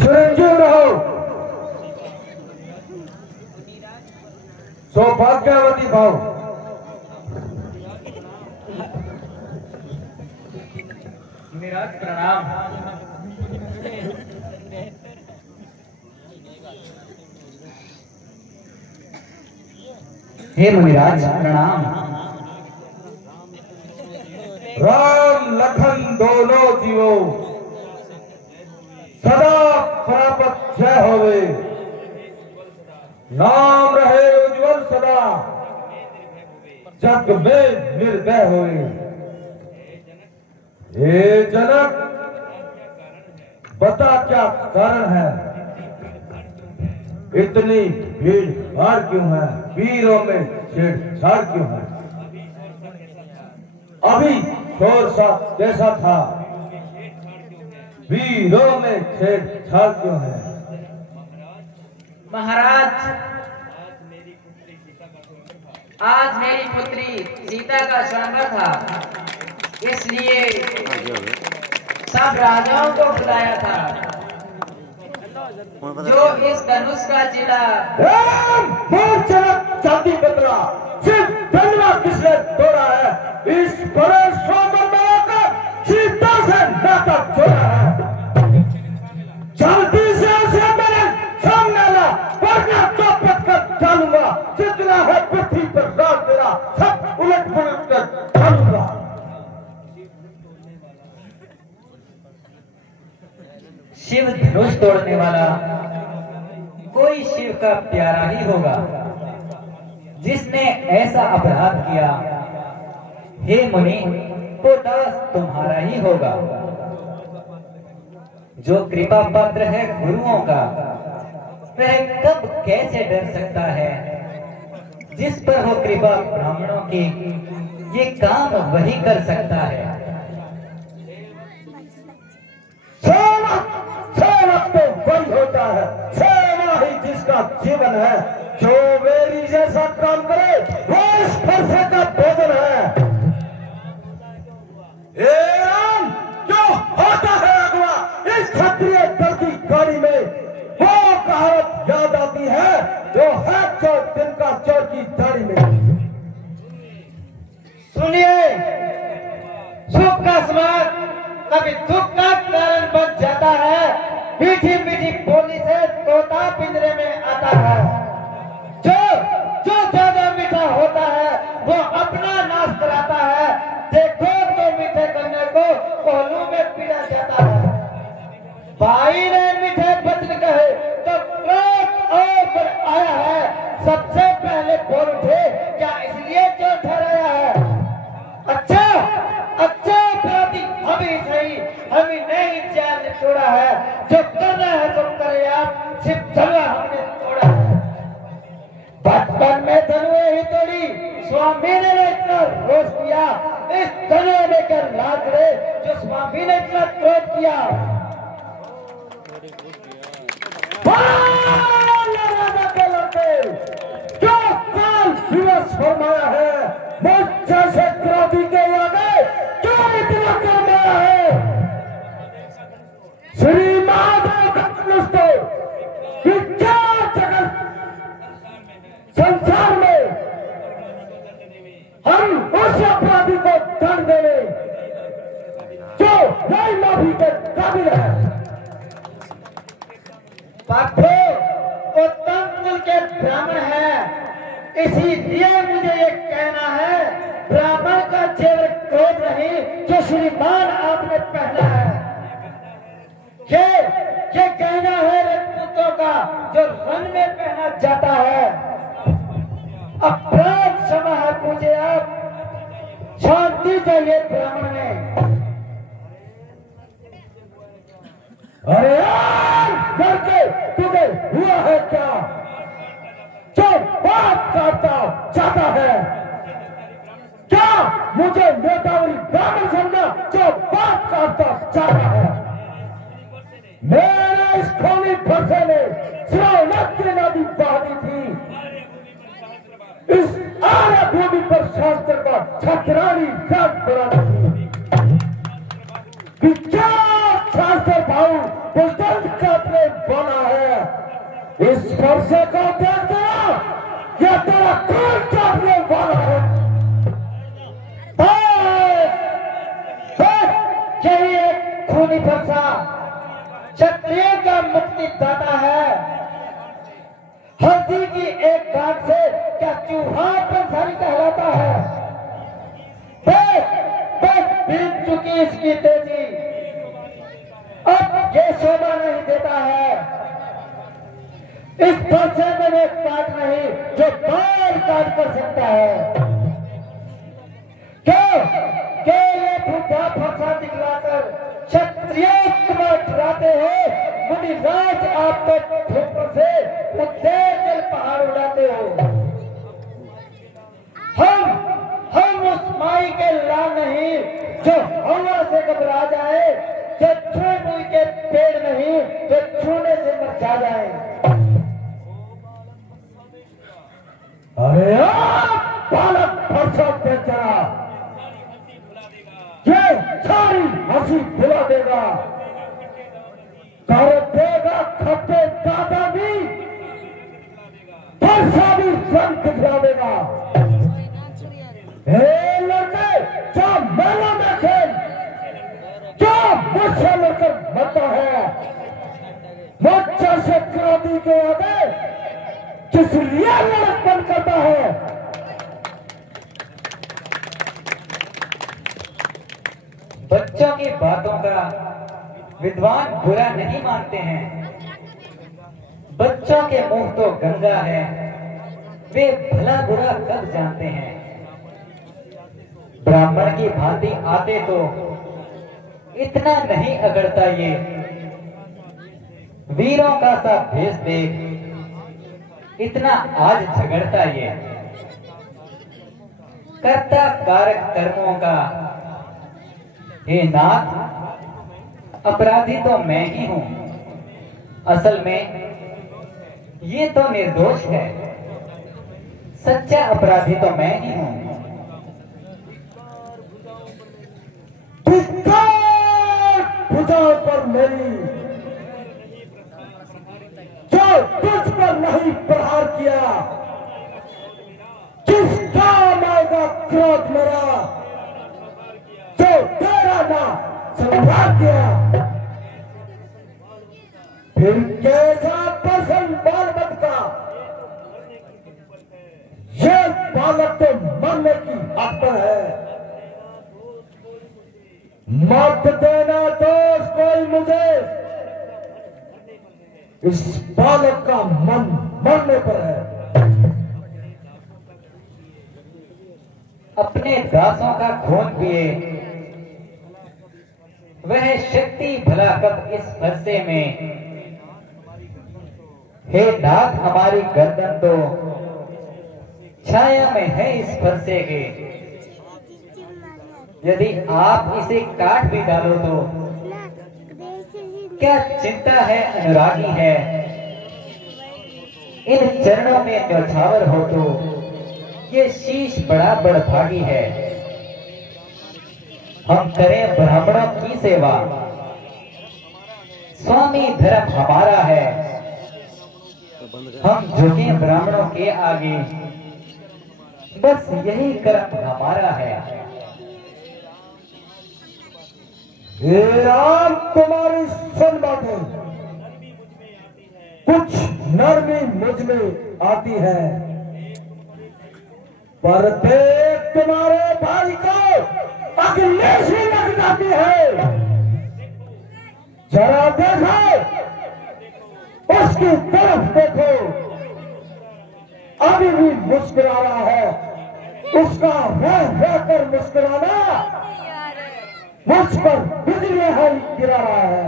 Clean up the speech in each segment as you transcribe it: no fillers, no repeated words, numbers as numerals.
चिरंजीव रहो, सौभाग्यवती भाव। मुनिराज प्रणाम। हे मुनिराज प्रणाम। राम लखन दोनों जीवो सदा प्राप्त जय होवे, नाम रहे उज्जवल सदा, जग में निर्भय होवे। हे जनक, बता क्या कारण है, इतनी भीड़ भाड़ क्यों है, वीरों में छेड़छाड़ क्यों है? अभी शोर सा कैसा था, वीरों में छेड़छाड़ क्यों है? महाराज, आज मेरी पुत्री सीता का स्वयंवर था, इसलिए सब राजाओं को बुलाया था। जो इस धनुष का चिड़ा जाति बदला, सिर्फ धनवा किसने तोड़ा है? इस बड़े स्वयंवर में आकर सीता से नाता जोड़ा है। जल्दी से उसे मेरे सामने ला, वरना चौपट कर डालूंगा। जितना है पृथ्वी पर राज तेरा, सब उलट पुलट कर डालूंगा। शिव धनुष तोड़ने वाला कोई शिव का प्यारा ही होगा, जिसने ऐसा अपराध किया। हे मुनि, वो दास तुम्हारा ही होगा। जो कृपा पात्र है गुरुओं का, वह कब कैसे डर सकता है? जिस पर हो कृपा ब्राह्मणों की, ये काम वही कर सकता है। सेवक तो वही होता है, सेवा ही जिसका जीवन है। जो मेरी जैसा काम करे वो इस फरसे का भोजन है। हे राम, जो होता है अगवा इस क्षत्रिय दल की गाड़ी में, वो कहावत याद आती है जो है चोर दिन का चोर की दाढ़ी में। सुनिए, सुख का समाज कभी दुख का कारण बन जाता है। मीठी मीठी बोली से तोता पिंजरे में आता है। जो ज्यादा मीठा होता है वो अपना नाश कराता है। देखो तो मीठे करने को कोहलू में पीड़ा जाता है। भाई ने मीठे वचन कहे तो क्रोध और बढ़ आया है। सबसे पहले बोल उठे, क्या इसलिए चोर ठहराया है? अच्छा अपराधी अभी सही, हमें नहीं जान छोड़ा है। जो करना है तो करे आप, सिर्फ धनुआ हमने तोड़ा है। बचपन में धनुए ही तोड़ी, स्वामी ने इतना रोष किया। इस धनुए लेकर लाद रहे जो स्वामी ने इतना क्रोध किया। जो काल दिवस फरमाया है, मुझ जैसे क्रोधी के आगे क्यों इतना करमाया है? श्री माधव का धनुष तो विख्यात जगत संसार में हम उस अपराधी को दंड देने जो नई माफी के काबिल है। पाठो उत्तम कुल के ब्राह्मण है, इसीलिए मुझे ये कहना है, ब्राह्मण का जेवर क्रोध नहीं जो श्रीमान आपने पहना है। ये कहना है रजपूतों का जो रंग में पहना जाता है। अपराध क्षमा है, पूछे आप शांति चाहिए ब्राह्मण ने। अरे यार, करके तुझे हुआ है क्या? जो बात करता चाहता है क्या? मुझे नेतावरी ब्राह्मण समझा जो बात करता चाहता है? मेरे इस खोली फरसे ने श्रावणत की नदी बहानी थी। इस आर्य भूमि पर शास्त्र का छतरानी रात बना थी। विचार बुलंद करने वाला है। इस फरसे को देख देना, यह तेरा खून काटने वाला है। यही एक खूनी फरसा क्षत्रिय का मुक्तिदाता है। हल्दी की एक गांठ से क्या चूहा पंसारी कहलाता है। बस बीत चुकी इसकी तेजी, अब ये शोभा नहीं देता है। इस फरसे में एक काट नहीं जो बाल काट कर सकता है। क्यों ये बुढ़ा फरसा दिखलाकर क्षत्रियों को डराते हैं। मुनिराज आप तो ठोकर से उद्देर जल पहाड़ उड़ाते हो। हम उस माई के लाल नहीं जो हवा से घबरा जाए, जो छू के पेड़ नहीं जो छूने से मचा जाए। अरे बालक फरसा बेचारा, ये सारी हंसी भुला देगा, कर देगा खट्टे दादा भी, फरसा भी रंग दिखला देगा। लड़के जो मेला में खेल, जो मुझसे लेकर मरता है, मुझसे से क्रांति के आगे किस लिए लड़कपन करता है। बच्चों की बातों का विद्वान बुरा नहीं मानते हैं। बच्चों के मुंह तो गंगा है, वे भला बुरा कब जानते हैं। ब्राह्मण की भांति आते तो इतना नहीं अगड़ता ये, वीरों का सा भेष देख इतना आज झगड़ता ये। कर्ता कारक कर्मों का हे नाथ, अपराधी तो मैं ही हूं। असल में ये तो निर्दोष है, सच्चा अपराधी तो मैं ही हूं। भुजाओं पर मेरी, जो तुझ पर नहीं प्रहार किया, किस काम आएगा क्रोध मेरा, जो तेरा ना संभाल किया। फिर कैसा प्रसन्न बालक का, ये बालक तो मरने की हक पर है। मत देना दोष कोई मुझे, इस बालक का मन मरने पर है। अपने दासों का खून पिए, वह शक्ति भला कब इस फरसे में। हे नाथ हमारी गर्दन तो छाया में है इस फरसे के, यदि आप इसे काट भी डालो तो क्या चिंता है अनुरागी है। इन चरणों में न्यौछावर हो तो ये शीश बड़ा बड़भागी है। हम करें ब्राह्मणों की सेवा, स्वामी धर्म हमारा है। हम झुके ब्राह्मणों के आगे, बस यही कर्म हमारा है। हे राम, तुम्हारी सुन बातें, कुछ नरमी मुझ में आती है, पर देख तुम्हारे भाई को अग्निशी लग जाती है। जरा देखो, उसकी तरफ देखो, अभी भी मुस्कुरा रहा है। उसका रह कर मुस्कुराना मुझ पर बिजलियां ही गिरा रहा है।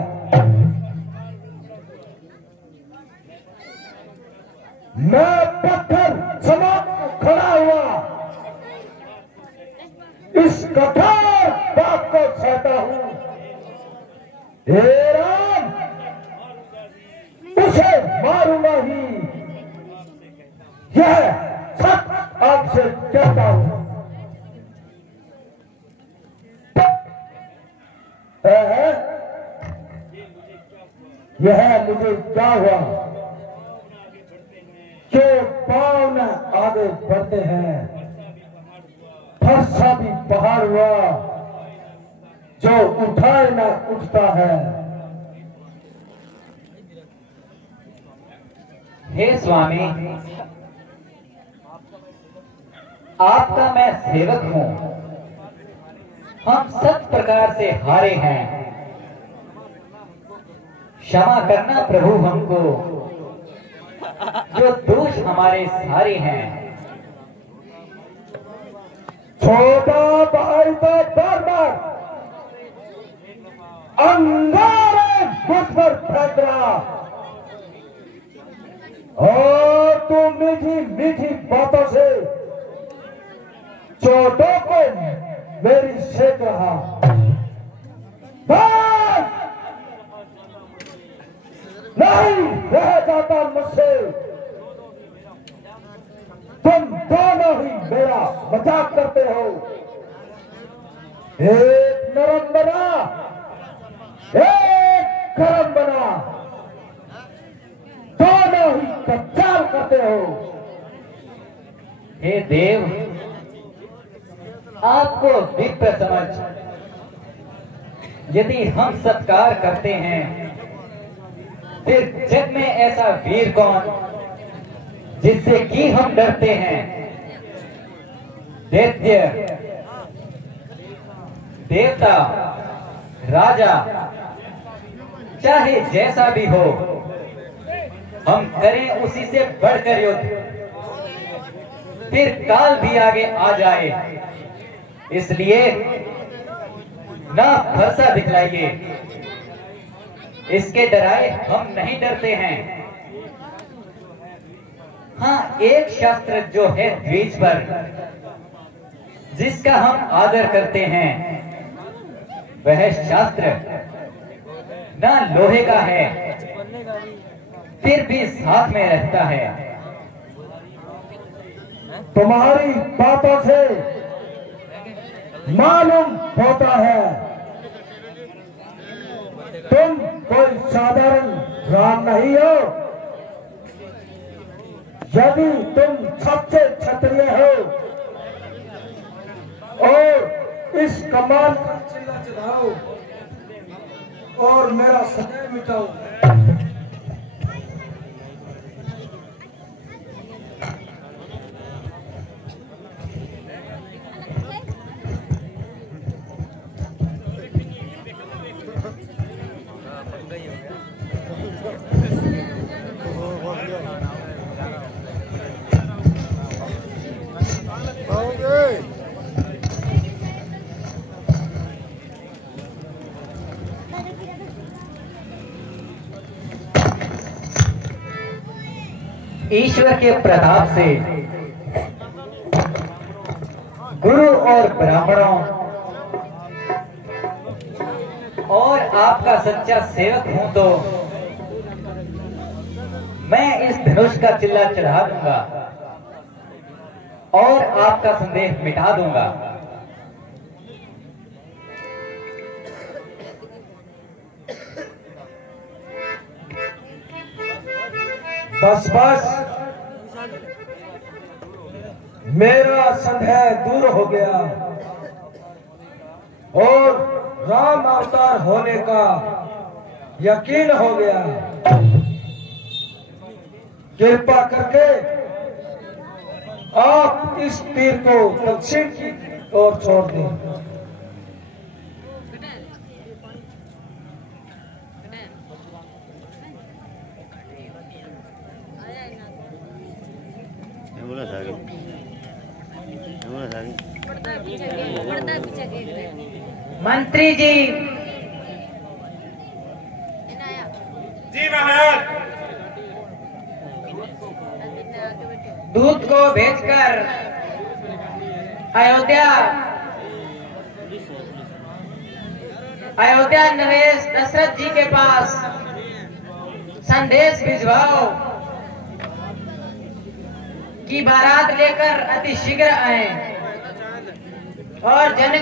मैं पत्थर समाप्त खड़ा हुआ इस कठोर बात को सहता हूं। हे राम, उसे मारूंगा ही, यह सच आपसे कहता हूं। यह मुझे क्या हुआ जो पांव न आगे बढ़ते हैं, फरसा भी पहाड़ हुआ जो उठाए न उठता है। हे स्वामी, आपका मैं सेवक हूँ। हम सब प्रकार से हारे हैं, क्षमा करना प्रभु हमको, जो दोष हमारे सारे हैं। छोटा भाई तो बार-बार अंगारे मुझ पर फेंक रहा और तू मीठी मीठी बातों से चोटों को मेरी सेक रहा। बस नहीं रह जाता मुझसे, तुम दोनों ही मेरा मजाक करते हो। एक नरम बना, एक गरम बना, दोनों ही कच्चाल करते हो। हे देव, आपको विप्र समझ, यदि हम सत्कार करते हैं, फिर जग में ऐसा वीर कौन जिससे कि हम डरते हैं। दैत्य, देवता, राजा, चाहे जैसा भी हो, हम करें उसी से बढ़कर युद्ध। फिर काल भी आगे आ जाए, इसलिए ना फरसा दिखलाइए। इसके डराए हम नहीं डरते हैं। हाँ, एक शास्त्र जो है द्विज पर, जिसका हम आदर करते हैं, वह शास्त्र ना लोहे का है, फिर भी साथ में रहता है। तुम्हारी बातों से मालूम होता है तुम कोई साधारण राम नहीं हो। यदि तुम सच्चे क्षत्रिय हो और इस कमान का चिल्ला चढ़ाओ और मेरा सदैव मिटाओ, ईश्वर के प्रताप से गुरु और ब्राह्मणों और आपका सच्चा सेवक हूं तो मैं इस धनुष का चिल्ला चढ़ा दूंगा और आपका संदेह मिटा दूंगा। बस बस, मेरा संदेह दूर हो गया और राम अवतार होने का यकीन हो गया। कृपा करके आप इस तीर को दक्षिण की ओर छोड़ दें। मंत्री जी, जी महाराज, दूत को भेजकर अयोध्या नरेश दशरथ जी के पास संदेश भिजवाओ कि बारात लेकर अति शीघ्र आए और जन